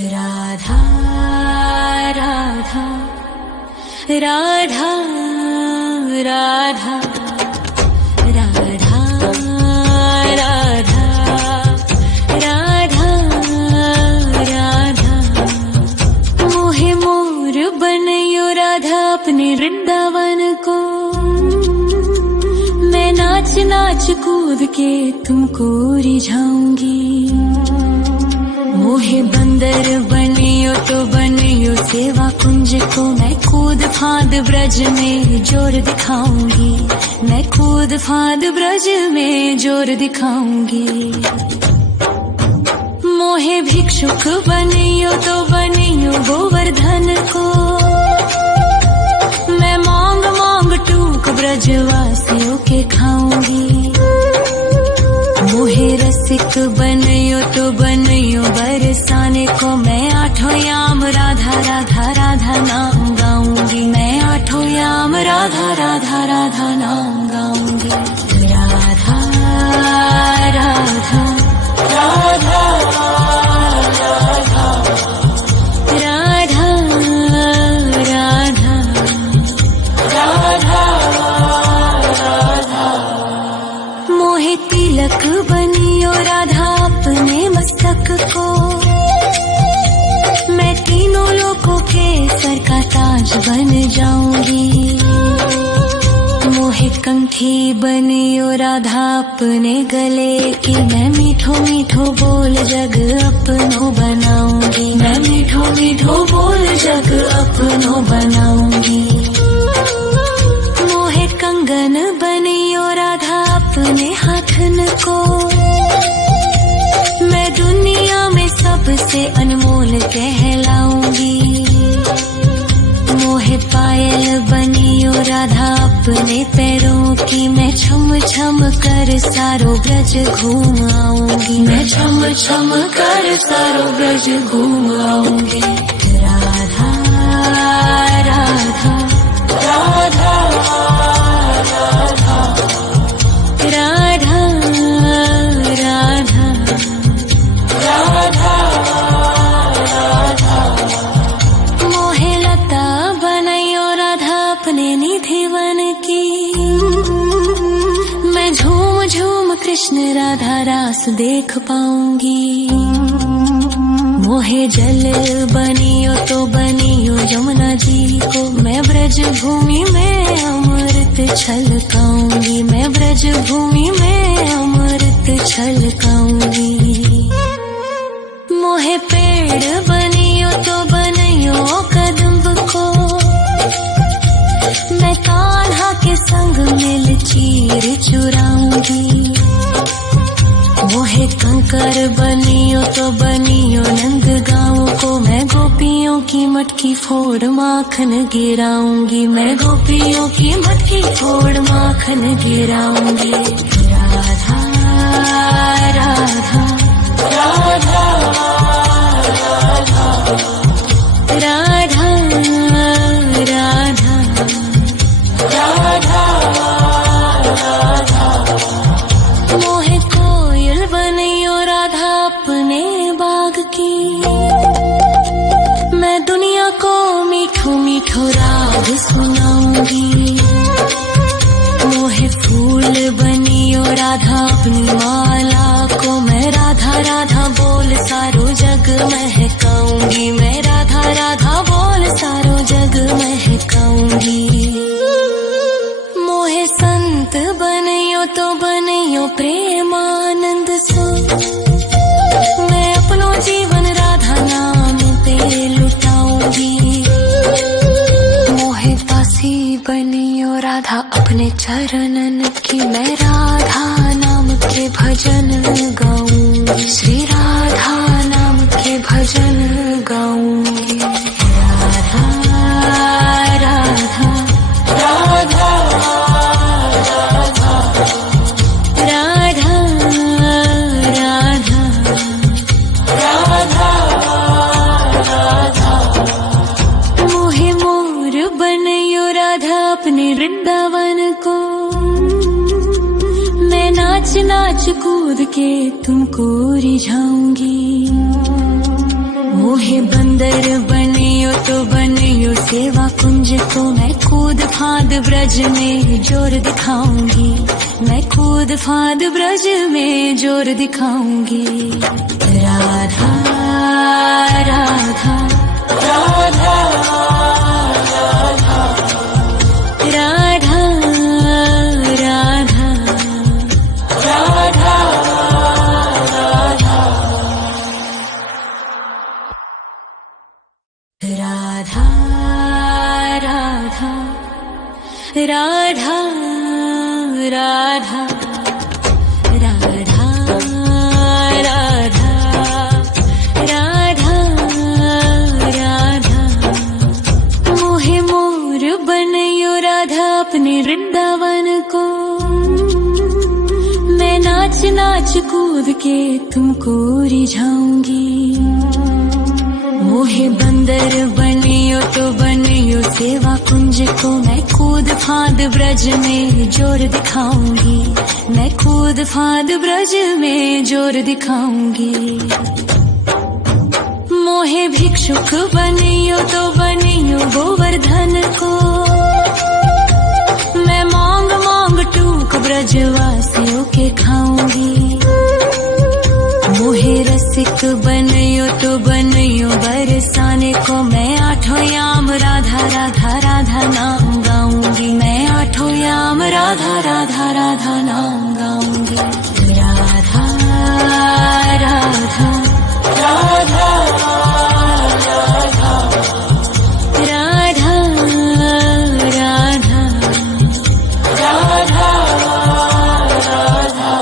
राधा राधा राधा राधा राधा राधा राधा राधा मोहे मोर बनयो राधा अपने वृंदावन को। मैं नाच नाच कूद के तुमको रिझाऊंगी। मोहे बंदर बनियो तो बनियो सेवा कुंज को। मैं कूद फांद ब्रज में जोर दिखाऊंगी। मैं कूद फांद ब्रज में जोर दिखाऊंगी। मोहे भिक्षुक बनियो तो बनियो गोवर्धन को। मैं मांग मांग टूक ब्रजवासियों के खाऊंगी। मोहे रसिक बनियो तो बनियो बरसाने को। मैं आठों याम राधा राधा राधा नाम गाऊंगी। मैं आठों याम राधा राधा राधा नाम गाऊंगी। राधा राधा राधा राधा राधा राधा राधा। मोहे तिलक बनियो राधा अपने मस्तक को। मैं तीनों लोगों के सर का ताज बन जाऊंगी। मोहे कंठी बनियो राधा अपने गले की। मैं मीठो मीठो बोल जग अपनो बनाऊंगी। मैं मीठो मीठो बोल जग अपनो बनाऊंगी। मोहे कंगन बनियो राधा अपने हाथन को। मैं दुनिया में सबसे अनमोल कहलाऊंगी। मोहे पायल बनियो राधा अपने पैरों की। मैं छम छम कर सारो ब्रज घूम आऊंगी। मैं छम छम कर सारो ब्रज घूम आऊंगी। राधा राधा राधा राधा राधा राधा राधा राधा। मोहे लता बनयो राधा अपने निधिवन की। मैं झूम झूम कृष्ण राधा रास देख पाऊंगी। मोहे जल बनियो तो बनियो यमुना जी को। मैं ब्रज भूमि में अमृत छलकाऊंगी। मैं ब्रज भूमि में अमृत छलकाऊंगी। मोहे पेड़ बनियो तो बनियो कदम्ब को। मैं कान्हा के संग मिल चीर चुराऊंगी। मोहे कंकर बनियो तो बनियो नंद गाँव को। मैं गोपियों की मटकी फोड़ माखन गिराऊंगी। मैं गोपियों की मटकी फोड़ माखन गिराऊंगी। राधा राधा राधा राधा राधा राधा राधा। मोहे कोयल बनियो राधा अपने बाग की। मैं दुनिया को मीठो मीठो राग सुनाऊंगी। मोहे फूल बनियो राधा अपनी माला को। मैं राधा राधा बोल सारो जग महकाऊंगी। मैं राधा राधा बोल सारो जग महकाऊंगी। मोहे संत बनियो तो बनियो प्रेमानंद सो। मैं अपनो जीवन राधा नाम पे लुटाऊंगी। मोहे दासी बनियो राधा अपने चरणन की। मैं राधा नाम के भजन गाऊंगी। श्री राधा नाम के भजन गाऊंगी। राधा राधा राधा राधा राधा राधा राधा राधा। मोहे मोर बनयो राधा अपने वृंदावन को। मैं नाच नाच कूद के तुमको रिझाऊंगी। मोहे बंदर बनियो तो बनियो सेवा कुंज को मैं कूद फाद ब्रज में जोर दिखाऊंगी, मैं कूद फाद ब्रज में जोर दिखाऊंगी। राधा राधा राधा राधा राधा राधा राधा राधा राधा राधा राधा राधा राधा राधा मोहे मोर बनयो राधा अपने वृंदावन को, मैं नाच नाच कूद के तुमको रिझाऊंगी। मोहे बंदर बनियो तो बनियो सेवा कुंज को मैं कूद फाद ब्रज में जोर दिखाऊंगी, मैं कूद फाद ब्रज में जोर दिखाऊंगी। मोहे भिक्षुक बनियो तो बनियो गोवर्धन को, मैं मांग मांग टूक ब्रजवासियों के खाऊंगी। मोहे रसिक बनयो तो बनयो बरसाने को, मैं आठों याम राधा राधा राधा नाम गाऊंगी, मैं आठों याम राधा राधा राधा नाम गाऊंगी। राधा राधा राधा राधा राधा राधा राधा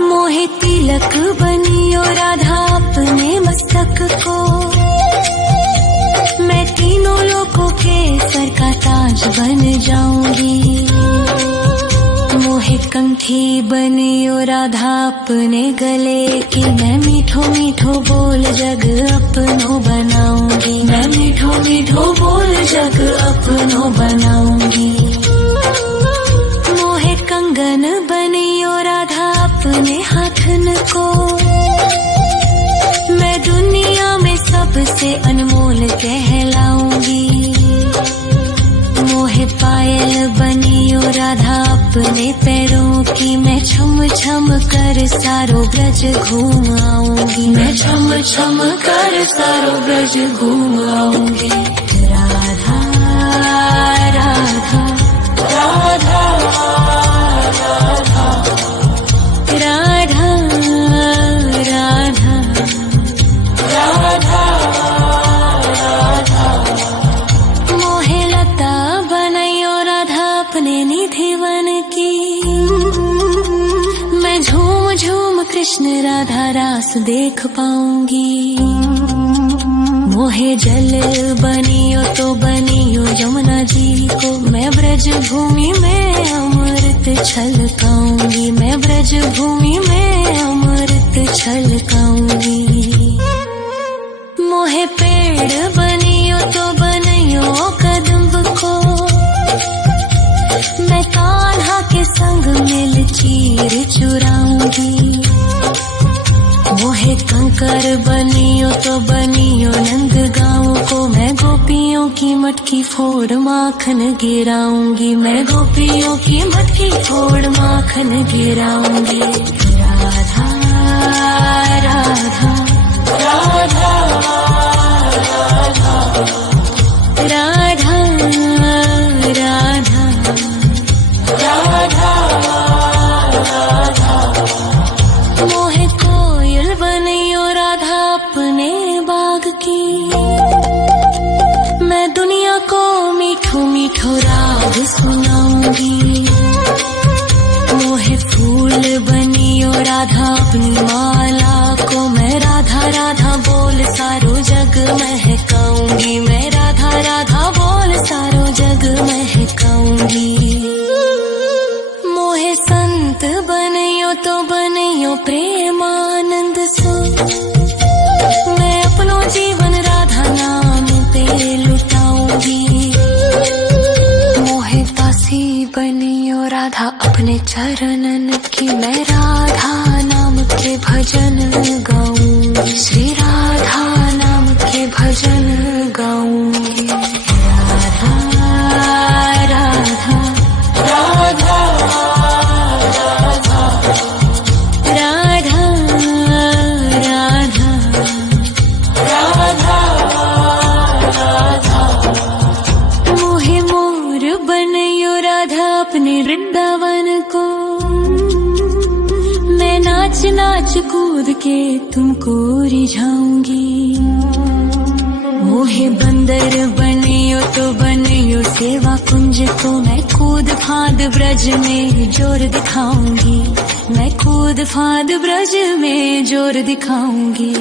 मोहे तिलक बनियो राधा अपने मस्तक को, मैं तीनों लोगों के सर का ताज बन जाऊंगी। मोहे कंठी बनियो राधा अपने गले की, मैं मीठो मीठो बोल जग अपनो बनाऊंगी, मैं मीठो मीठो बोल जग अपनो बनाऊंगी। मोहे कंगन बनियो राधा अपने हाथन को, मैं दुनिया में सबसे अनमोल कहलाऊंगी। मोहे पायल बनियो राधा अपने पैरों की, मैं छम छम कर सारो ब्रज घूम आऊंगी, मैं छम छम कर सारो ब्रज घूम आऊंगी। राधा राधा राधा राधा राधा राधा राधा मोहे लता बनयो राधा अपने निधि वन की, मैं झूम झूम कृष्ण राधा रास देख पाऊंगी। मोहे जल बनियो तो बनियो यमुना जी को, मैं ब्रज भूमि में अमृत छलकाऊंगी, मैं ब्रज भूमि में अमृत छलकाऊंगी। मोहे पेड़ बनियो तो बनियो कदम्ब को, मैं कान्हा के संग मिल चीर चुराऊंगी। मोहे कंकर बनियो तो बनियो नंद गाँव को, मैं गोपियों की मटकी फोड़ माखन गिराऊंगी, मैं गोपियों की मटकी फोड़ माखन गिराऊंगी। राधा राधा राधा राधा राधा राधा राधा मोहे कोयल बनियो राधा अपने बाग की, मैं दुनिया को मीठो मीठो राग सुनाऊंगी। मोहे फूल बनियो राधा अपनी माला को, मैं राधा राधा बोल सारो जग महकाऊंगी, मैं राधा राधा बोल सारो जग महकाऊंगी। मोहे संत बनियो तो बनियो प्रेमानंद सो, मैं अपनो जीवन राधा नाम पे लुटाऊंगी। मोहे दासी बनियो राधा अपने चरणन की, मैं राधा नाम के भजन गाऊंगी, श्री राधा नाम के तुमको रिझाऊंगी। मोहे बंदर बनियो तो बनियो सेवा कुंज को, मैं कूद फांद ब्रज में जोर दिखाऊंगी, मैं कूद फांद ब्रज में जोर दिखाऊंगी।